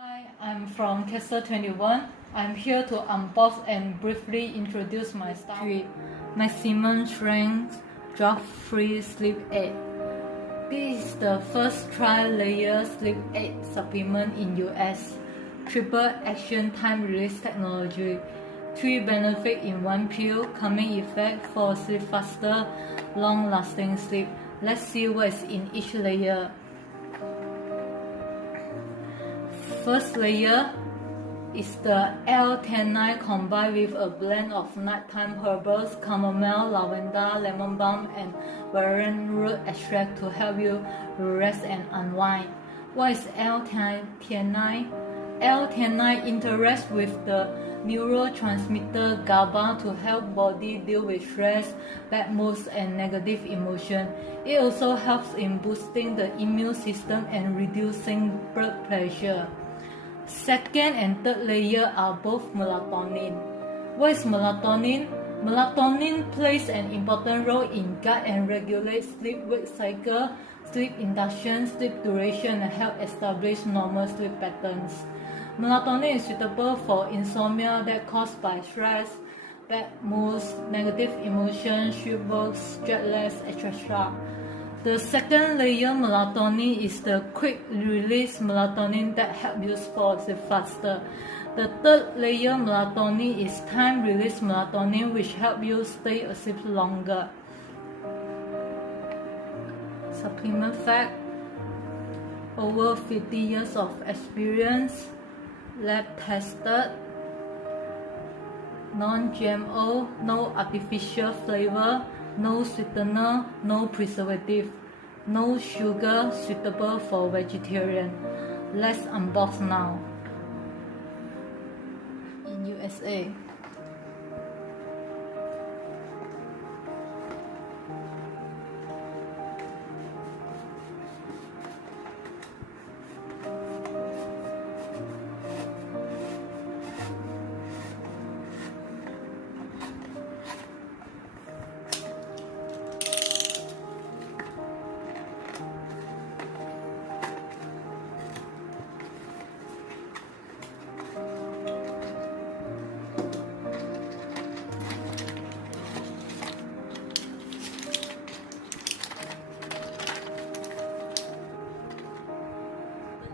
Hi, I'm from Castle 21. I'm here to unbox and briefly introduce my style. Maximum Strength Drug-Free Sleep Aid. This is the first tri-layer sleep aid supplement in US. Triple action time release technology. 3 benefits in one pill, calming effect for sleep faster, long-lasting sleep. Let's see what's in each layer. First layer is the L-Theanine combined with a blend of nighttime herbals, chamomile, lavender, lemon balm, and valerian root extract to help you rest and unwind. What is L-Theanine? L-Theanine interacts with the neurotransmitter GABA to help body deal with stress, bad moods, and negative emotion. It also helps in boosting the immune system and reducing blood pressure. Second and third layer are both melatonin. What is melatonin? Melatonin plays an important role in guide and regulate sleep-wake cycle, sleep induction, sleep duration, and help establish normal sleep patterns. Melatonin is suitable for insomnia that caused by stress, bad moods, negative emotions, shivers, jet lag, etc. The second layer melatonin is the quick release melatonin that helps you fall asleep faster. The third layer melatonin is time release melatonin which helps you stay asleep longer. Supplement fact: over 50 years of experience, lab tested, non-GMO, no artificial flavor, no sweetener, no preservative, no sugar, suitable for vegetarian. Let's unbox now. In USA.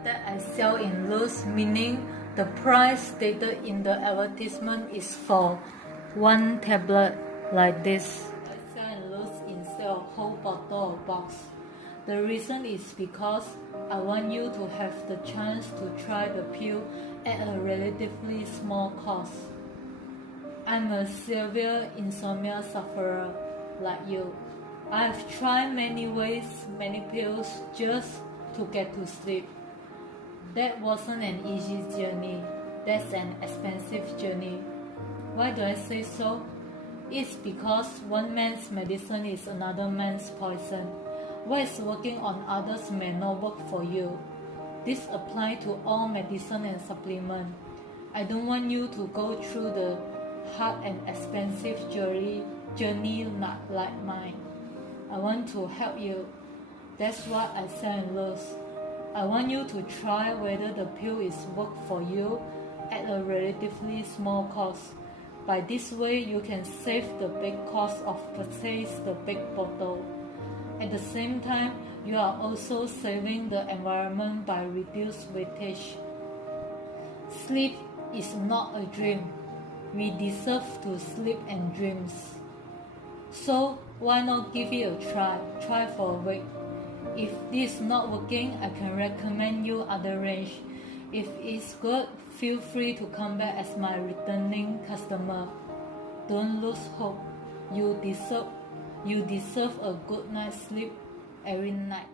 That I sell in loose, meaning the price stated in the advertisement is for one tablet like this. I sell in loose instead of whole bottle or box. The reason is because I want you to have the chance to try the pill at a relatively small cost. I'm a severe insomnia sufferer like you. I have tried many ways, many pills just to get to sleep. That wasn't an easy journey. That's an expensive journey. Why do I say so? It's because one man's medicine is another man's poison. What is working on others may not work for you. This applies to all medicine and supplement. I don't want you to go through the hard and expensive journey not like mine. I want to help you. That's why I sell and lose. I want you to try whether the pill is work for you at a relatively small cost. By this way, you can save the big cost of purchase the big bottle. At the same time, you are also saving the environment by reduced wastage. Sleep is not a dream. We deserve to sleep and dreams. So why not give it a try? Try for a week. If this is not working, I can recommend you other range. If it's good, feel free to come back as my returning customer. Don't lose hope. You deserve a good night's sleep every night.